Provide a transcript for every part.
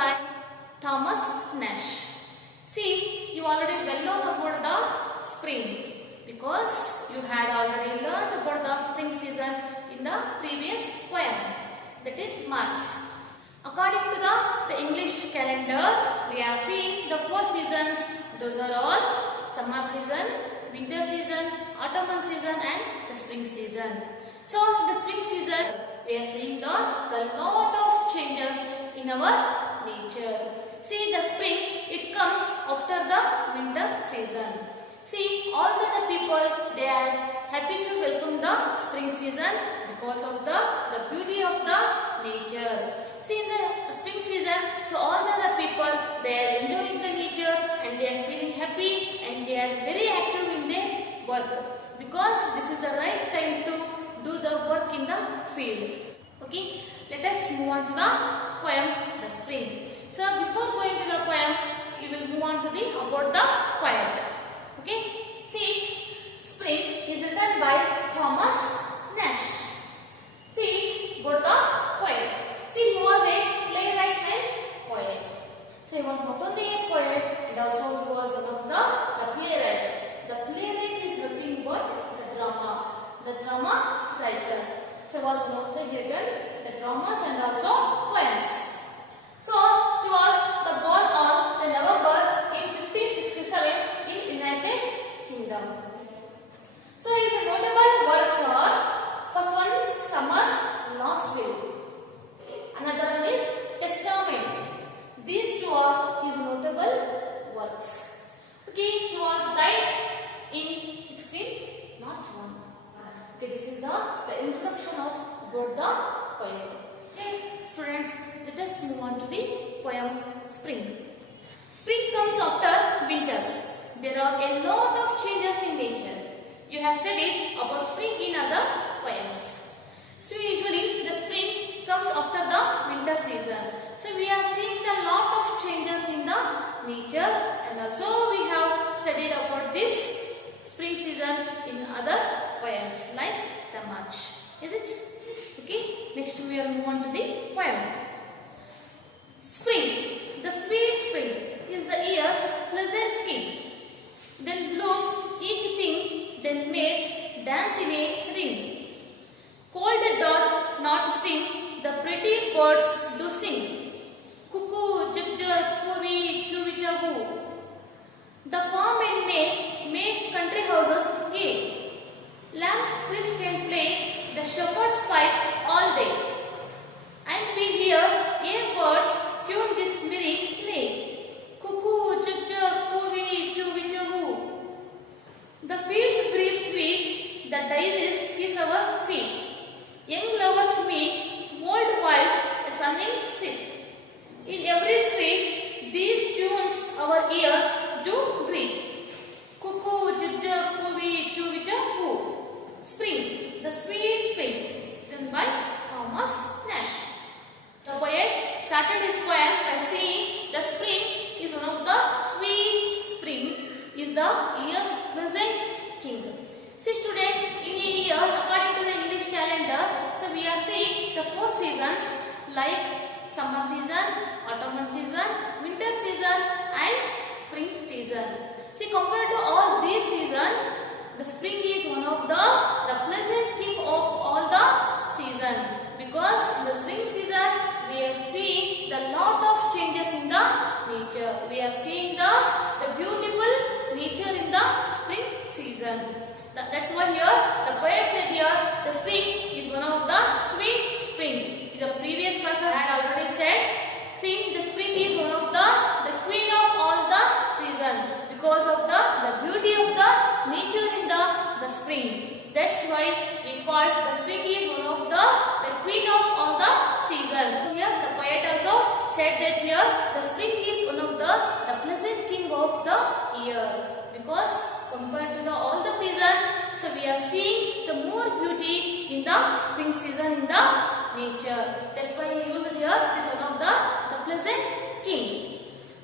by Thomas Nash. See, you already well know about the spring because you had already learned about the spring season in the previous poem, that is March. According to the English calendar, we are seeing the 4 seasons. Those are all summer season, winter season, autumn season and the spring season. So in the spring season, we are seeing the lot of changes in our nature. See, the spring, it comes after the winter season. See, all the people, they are happy to welcome the spring season because of the beauty of the nature. See, in the spring season, so all the people, they are enjoying the nature and they are feeling happy and they are very active in their work because this is the right time to do the work in the field. Okay, let us move on to the poem, The Spring. So before going to the poem, we will move on to the about the poet. Okay, see, Spring is written by Thomas Nash. See, about the poet. See, he was a playwright and poet. So he was not only a poet and also he was one of the playwright. The playwright is nothing but the drama writer. So he was one of the written the dramas and also poems. So he was born on the November in 1567 in United Kingdom. So his notable works are, first one is Summer's Lost Will. Another one is Testament. These two are his notable works. Okay, he was died in 1601. Okay, this is the introduction of about the poet. Okay, students, let us move on to the poem Spring. Spring comes after winter. There are a lot of changes in nature. You have studied about spring in other poems. So usually the spring comes after the winter season. So we are seeing a lot of changes in the nature and also we have studied about this spring season in other poems like the March. Is it? Okay. Next we will move on to the poem. Spring, the sweet spring, is the year's pleasant king. Then blooms each thing, then maids dance in a ring. Cold doth not sting, the pretty birds do sing. Cuckoo, jujjur, cooey, choo-wee-choo. The palm and May make country houses gay. Lambs frisk and play, the shepherds pipe all day. And we hear a birds tune this merry lay. Cuckoo, jujjur, cooey, choo-wee-choo. The fields breathe sweet, the daisies kiss our feet. Young lovers meet, old wives a sunning sit. In every street, these tunes our ears do greet. Cuckoo, jujjur, cooey, choo-wee-choo. Spring, the sweet spring, written by Thomas Nash. The poet started his poem by saying the spring is one of the sweet spring, is the year's present king. See students, in a year, according to the English calendar, so we are seeing the 4 seasons like summer season, autumn season, winter season and spring season. See, compared to all these seasons, the spring is one of the pleasant king of all the season because in the spring season we are seeing the lot of changes in the nature. We are seeing the beautiful nature in the spring season. That's why here the poet said here the spring is one of the sweet spring. In the previous classes I had already said, see, the spring is one of the queen of all the season because of the beauty of the nature in the spring. That's why we call the spring is one of the queen of all the season. Here the poet also said that here the spring is one of the pleasant king of the year because compared to all the season, so we are seeing the more beauty in the spring season in the nature. That's why he used here is one of the pleasant king.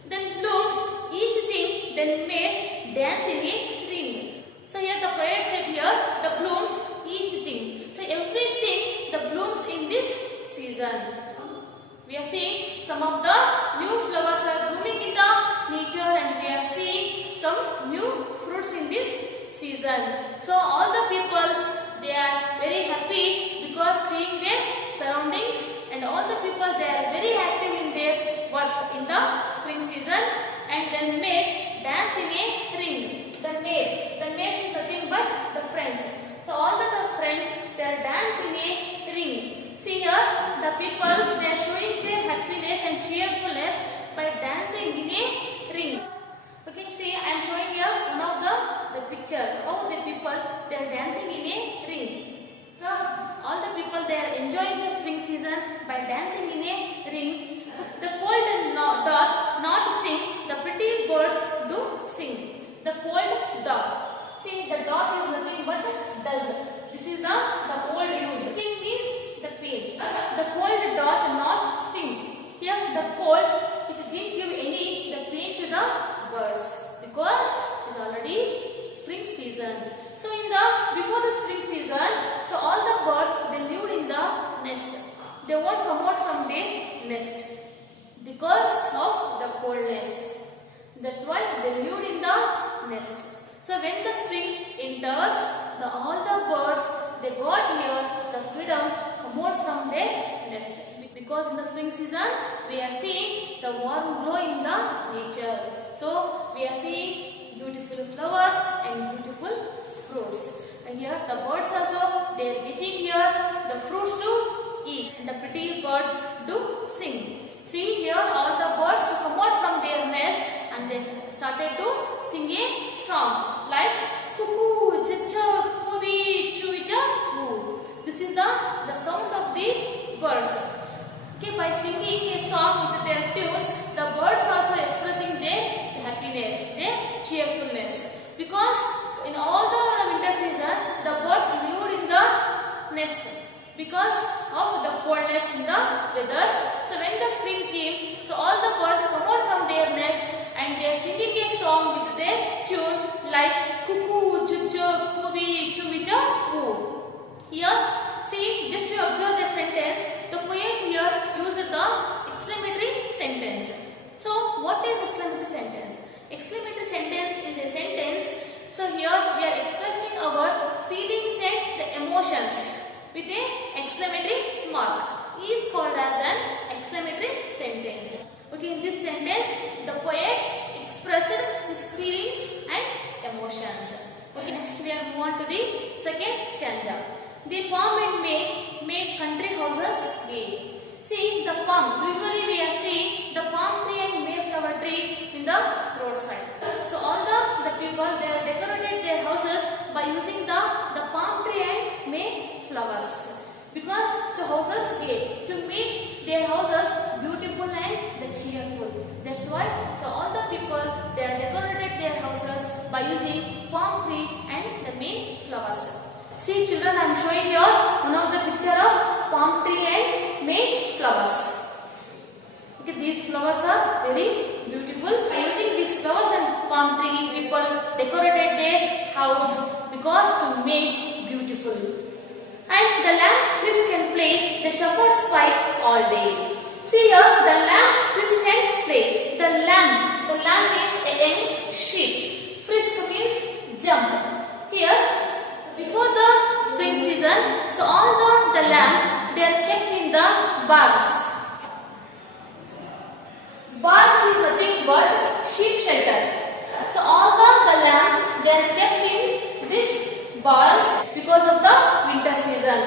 Then blooms each thing, then maids dance in a ring. So here the poet said here the blooms each thing. So everything the blooms in this season. We are seeing some of the new season. So all the peoples, they are very happy because seeing their surroundings, and all the people, they are very active in their work in the spring season. And then maids dance in a ring. The maids is nothing but the friends. So all the friends, they are dancing in a ring. See here, the peoples, they are showing their happiness and cheerfulness by dancing in a ring. Okay, see, I am showing here one of the picture how the people, they are dancing in a ring. So all the people, they are enjoying the spring season by dancing in a ring. The cold and dark not sting, the pretty birds do sing. The cold dark. See, the dark is nothing but does. This is the old use. Sting means the pain. The cold dot not sting. Here the cold, it didn't give any the pain to the birds because it is already spring season. So before the spring season, so all the birds, they lived in the nest. They won't come out from their nest because of the coldness. That's why they lived in the nest. So when the spring enters, all the birds, they got here the freedom come out from their nest. Because in the spring season, we are seeing the warm glow in the nature. So we are seeing beautiful flowers and beautiful fruits. And here the birds also, they are getting here the fruits to eat. And the pretty birds do sing. See here all the birds to come out from their nest and they started to sing a song like cuckoo, chachak, pooey, chuita, woo. This is the sound of the birds. Okay, by singing a song with their tunes, the birds also expressing their happiness, their cheerfulness. Because in all the winter season, the birds lived in the nest because of the coldness in the weather. So when the spring came, so all the birds come out from their nest and they are singing a song with their tune like cuckoo, chuchuk, pooey, chuita, woo. Here, see, just to observe the sentence, the poet here used the exclamatory sentence. So what is exclamatory sentence? Exclamatory sentence is a sentence. So here we are expressing our feelings and the emotions with a exclamatory mark. It is called as an exclamatory sentence. Okay, in this sentence, the poet expressed his feelings and emotions. Okay, next we are move on to the second stanza. The palm and May make country houses gay. See, the palm, usually we are seeing the palm tree and mayflower tree in the roadside. So all the people, they have decorated their houses by using the palm tree and mayflowers. Because the houses gay, to make their houses beautiful and cheerful. That's why, so all the people, they have decorated their houses by using palm tree and the mayflowers. See children, I am showing you one of the picture of palm tree and mayflowers. Okay, these flowers are very beautiful. By using these flowers and palm tree, people decorated their house because to make beautiful. And the lambs frisk and play, the shepherds fight all day. See here, the lambs frisk and play. The lamb means a young sheep. Frisk means jump. Here, before the spring season, so all the lambs, they are kept in the barns. Barns is nothing but sheep shelter. So all the lambs, they are kept in this barns because of the winter season.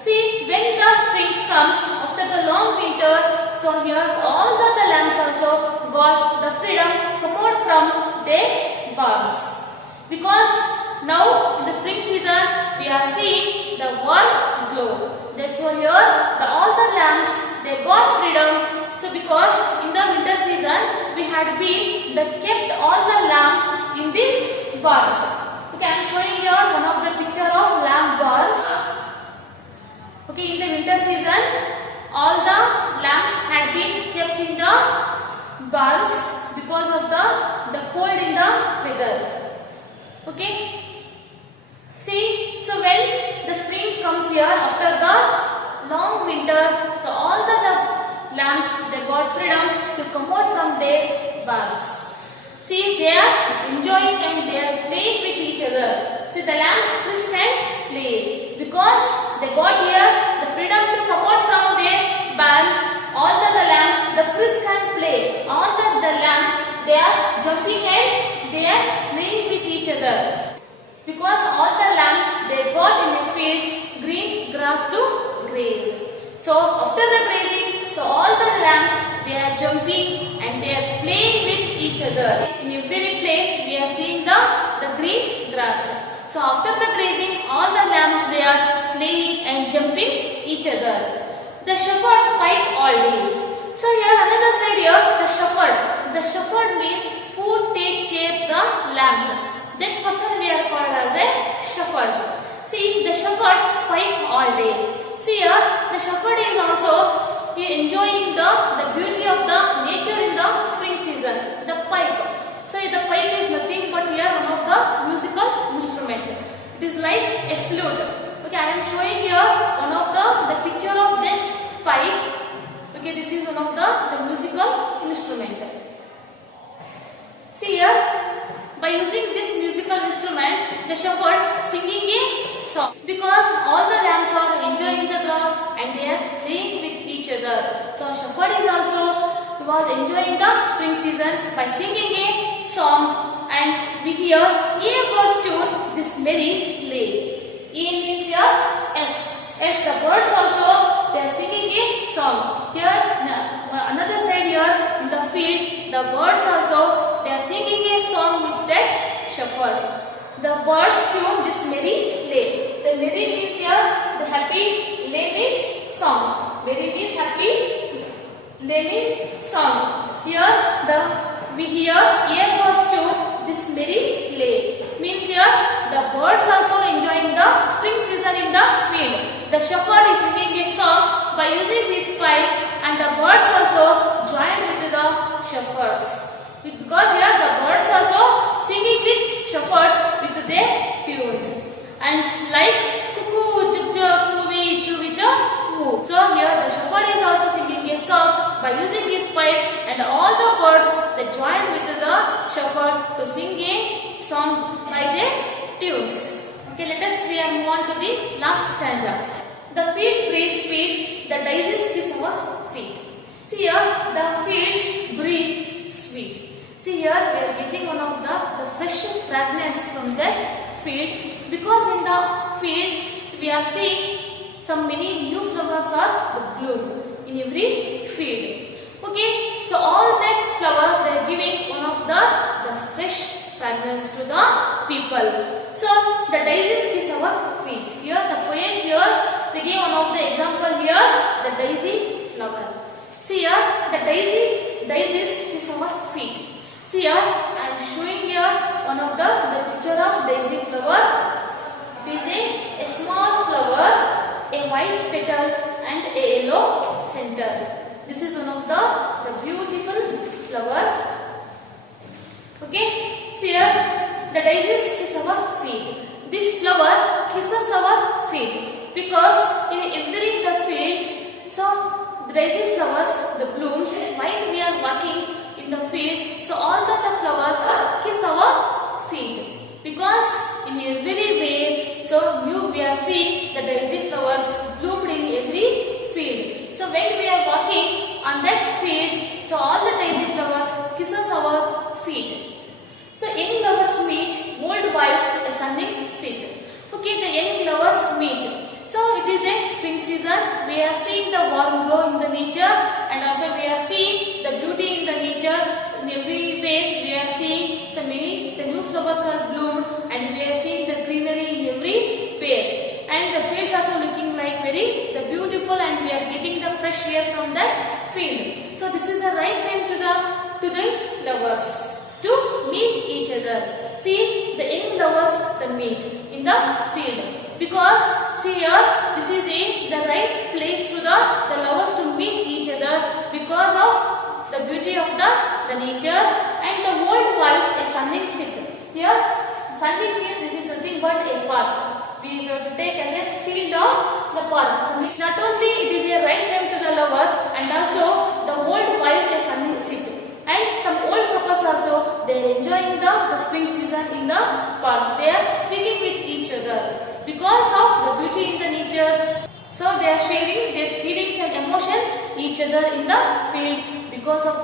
See, when the spring comes after the long winter, so here all the lambs also got the freedom come out from their barns. Because now in the spring season, we are seeing the warm glow. That's why here all the lambs, they got freedom. So because in the winter season, we had been kept all the lambs in these barns. Okay, I am showing here one of the picture of lamb barns. Okay, in the winter season, all the lambs had been kept in the barns because of the cold in the weather. Okay. See, so when the spring comes here after the long winter, so all the lambs, they got freedom to come out from their barns. See, they are enjoying and they are playing with each other. See, the lambs frisk and play because they got here the freedom to come out from their bands. All the lambs, the frisk and play. All the lambs, they are jumping and they are playing with each other. Because all the lambs, they got in a field green grass to graze. So after the grazing, so all the lambs, they are jumping and they are playing with each other. In every place, we are seeing the green grass. So after the grazing, all the lambs, they are playing and jumping each other. The shepherds fight all day. So here another side here, the shepherd. The shepherd means who take care of the lambs. That person we are called as a shepherd. See, the shepherd fight all day. See here, the shepherd is also enjoying the beauty of the nature in the spring season. The pipe. So the pipe is nothing but here one of the musical instrument. It is like a flute. Okay, I am showing here one of the picture of that pipe. Okay, this is one of the musical instrument. See here, by using this musical instrument, the shepherd singing a song. Because all the lambs are enjoying the grass and they are playing with each other. So shepherd is also was enjoying the spring season by singing a song, and we hear A bird's tune, this merry lay. A means here S. S, the birds also, they are singing a song. Here another side here in the field, the birds also, they are singing a song with that shepherd. The birds tune, this merry lay. The merry means here the happy, lay means song. Merry means happy, lay means song. Here we hear A birds tune, this merry lay. Means here the birds also enjoying the spring season in the field. The shepherd is singing a song by using his pipe, and the birds also join with the shepherds. Because here the birds also singing with shepherds with their tunes. And like cuckoo, chuk chuk, cooey, chuvita, woo. So here the shepherd is also singing a song by using his pipe, and all the birds, they join with the shepherd to sing a song by their tunes. Okay, let us move on to the last stanza. The field breathes sweet, the daisies kiss our feet. See here, the fields breathe sweet. See here, we are getting one of the fresh fragrance from that field, because in the field we are seeing some many new flowers are bloom in every field. Okay, so all that flowers, they are giving one of the fresh fragrance to the people. So the daisies kiss our feet. Here the poet here, they gave one of the example here, the daisy flower. See here, the daisies kiss our feet. See here, I am showing here one of the picture of daisy flower. It is a small flower, a white petal and a yellow center. This is one of the beautiful flower. Okay, see here, the daisies kiss our feet. This flower kisses our feet because in every the field, so the daisy flowers, the blooms, while we are walking in the field, so all the flowers kiss our feet, because in every way, so we are seeing the daisy flowers bloomed in every field. So when we are walking on that field, so all the daisy flowers kisses our feet. So young lovers meet, old wives a sunning seat. Okay, the young lovers meet. So it is a spring season. We are seeing the warm glow in the nature, and also we are seeing the beauty in the nature. In every way we are seeing so many the new flowers are bloomed, and we are seeing the greenery in every way. And the fields also looking like very the beautiful, and we are getting the fresh air from that field. So this is the right time to the lovers to meet each other. See, the young lovers they meet in the field, because see here, this is the right place to the lovers to meet each other, because of the beauty of the nature. And the old wives a sunning seat. Here sunning means this is nothing but a park. We have to take as a field of the park. Not only it is a right time to the lovers, and also the old wives a sunning seat. And some old couples also, they are enjoying the spring season in the park. They are speaking with because of the beauty in the nature. So they are sharing their feelings and emotions each other in the field because of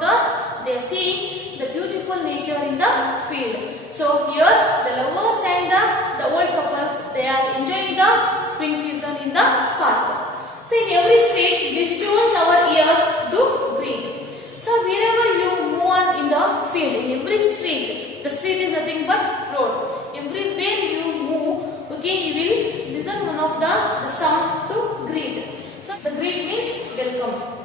they are seeing the beautiful nature in the field. So here the lovers and the old couples, they are enjoying the spring season in the park. So in every state, these tunes our ears do greet. So wherever you move on in the field, in every street, the street is nothing but road. Everywhere you move, okay, you will listen one of the sound to greet. So the greet means welcome.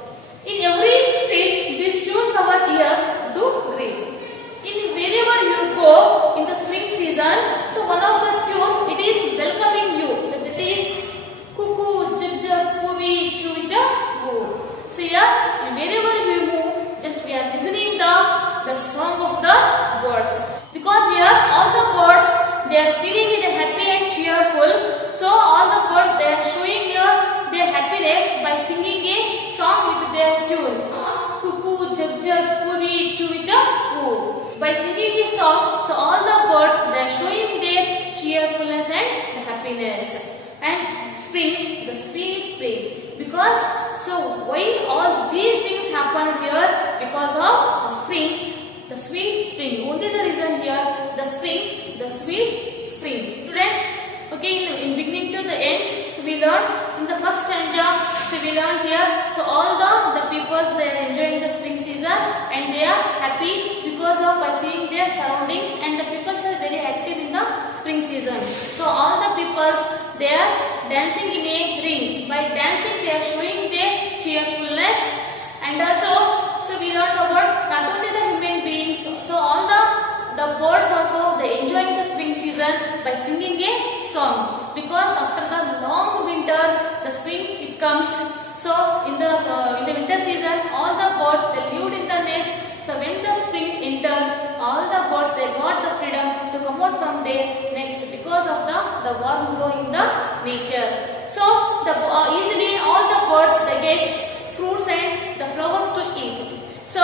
In every state, these tunes our ears do greet. In wherever you go in the spring season, so one of the tune, it is welcoming you. That is cuckoo, jab, puvi, chuita, go. So here, wherever we move, just we are listening the song of the birds. Because here all the birds, they are feeling happy and cheerful. So all the birds, they are showing their happiness by singing a song with their tune. Cuckoo, jab, puvi, chuita, go. By singing a song, so all the birds, they are showing their cheerfulness and happiness. And spring, the sweet spring. Because, so why all these things happen here? Because of the spring, the sweet spring. Only the reason here, the spring, the sweet spring. Students, okay, in beginning to the end, so we learned in the first stanza, so we learned here, so all the people, they are enjoying the spring season and they are happy because of by seeing their surroundings, and the people are very active in the spring season. So all the peoples, they are dancing in a ring. By dancing, they are showing their cheerfulness. And also, so we learned about not only the human beings, so all the birds also, they enjoying the spring season by singing a song. Because after the long winter, the spring it comes. So in the winter season, all the birds, they lived in the nest. So when the spring entered, all the birds, they got the freedom to come out from their nest because of the warm glow in the nature. So easily all the birds, they get fruits and the flowers to eat. So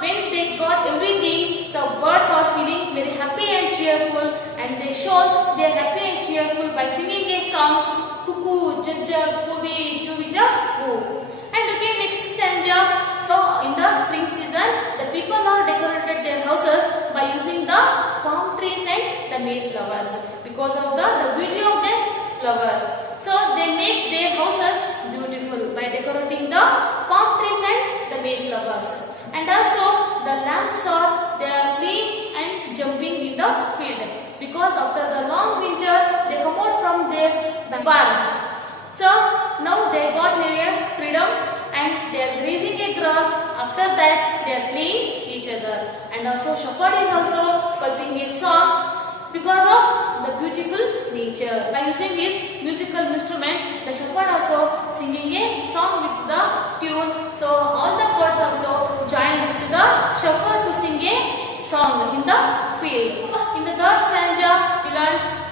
when they got everything, the birds are feeling very happy and cheerful, and they show they are happy and cheerful by singing a song, cuckoo, jajja, puvi, chuvija, go. And okay, next stanza. So in the spring season, the people are decorated their houses by using the palm trees and the May flowers because of the beauty of the flower. So they make their houses beautiful by decorating the palm trees and the May flowers. And also the lamps are, they are playing and jumping in the field because after the long winter, they come out from the barns. So now they got here freedom and they are grazing a grass. After that, they are playing each other. And also shepherd is also piping a song because of the beautiful nature. By using his musical instrument, the shepherd also singing a song with the tune. So all the birds also joined with the shepherd to sing a song in the field. In the third stanza, we learn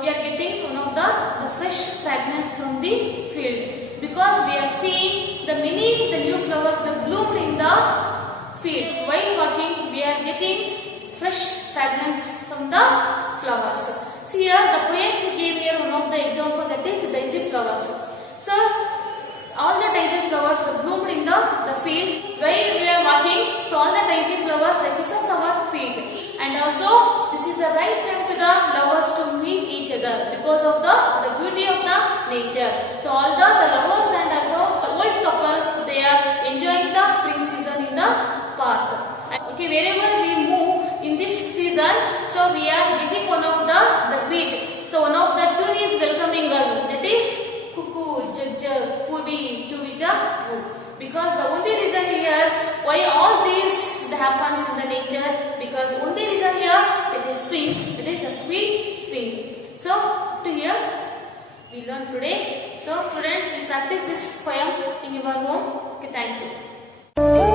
we are getting one of the fresh fragrance from the field because we are seeing the new flowers that bloomed in the field. While walking, we are getting fresh fragrance from the flowers. See here, the poet gave here one of the example, that is daisy flowers. So all the daisy flowers that bloomed in the field while we are walking. So all the daisy flowers, they kisses our feet. And also this is the right time to the lovers to meet each other because of the beauty of the nature. So all the lovers and also the old couples, they are enjoying the spring season in the park. Okay, wherever we move in this season, so we are getting one of the greet. So one of the tune is welcoming us, that is cuckoo, jajja, puvi, chuvija, go. Because the only reason here why all these happens in the nature, because only reason here it is spring, it is the sweet spring. So up to here we learn today. So students, we practice this poem in your home. Okay, thank you.